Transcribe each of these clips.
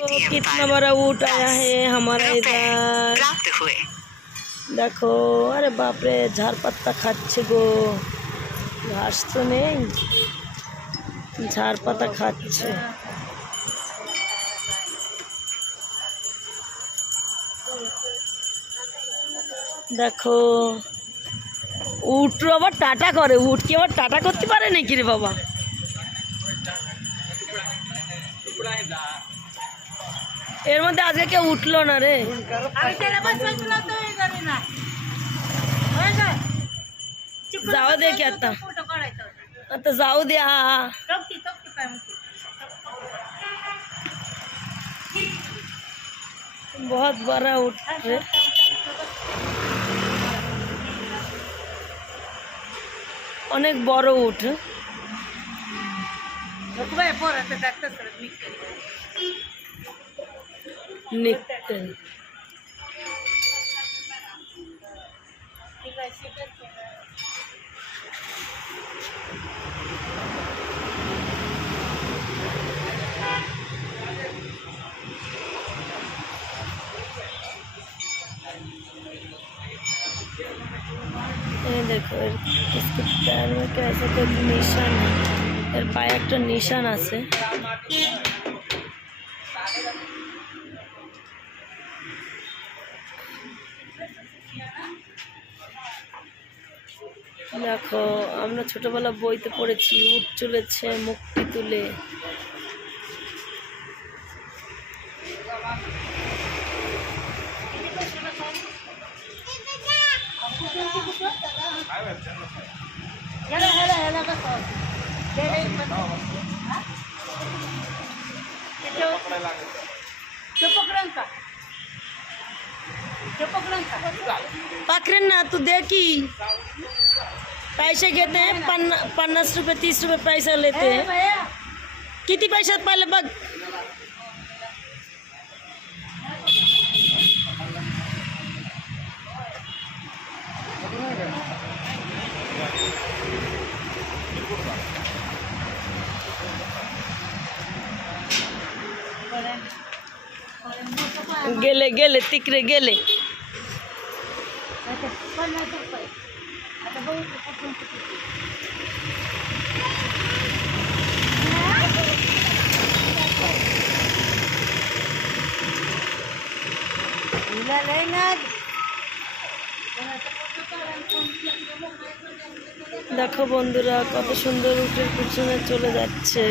तो कितना बड़ा ऊँट आया है हमारा इधर देखो। अरे बाप रे झाड़ पत्ता खाচ্ছে गो, ঘাস তো নেই, ঝাড় পাতা খাচ্ছে। দেখো উট আবার টাটা করে, উট কি আবার টাটা করতে পারে নাকি রে বাবা? এর মধ্যে আজকে কেউ উঠলো না রে। जाओ दे क्या आता जाऊ दे। हाँ बहुत बड़ा उठ है। অনেক বড় উঠ। নিকতে देखो इसके पैर में कैसे तो निशान है, एर पाए एक निशान आछे। देखो আমরা ছোটবেলা বইতে পড়েছি উট চলেছে মুক্তি তুলে। पकड़न ना तू देखी पैसे घेते हैं 50 रुपये 30 रुपये पैसा लेते हैं। किती पैसा पहले बघ। गेले गेले तिकडे गेले। দেখো বন্ধুরা কত সুন্দর উটের পিছনে চলে যাচ্ছে।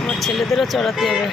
আমার ছেলেদেরও চড়াতে হবে।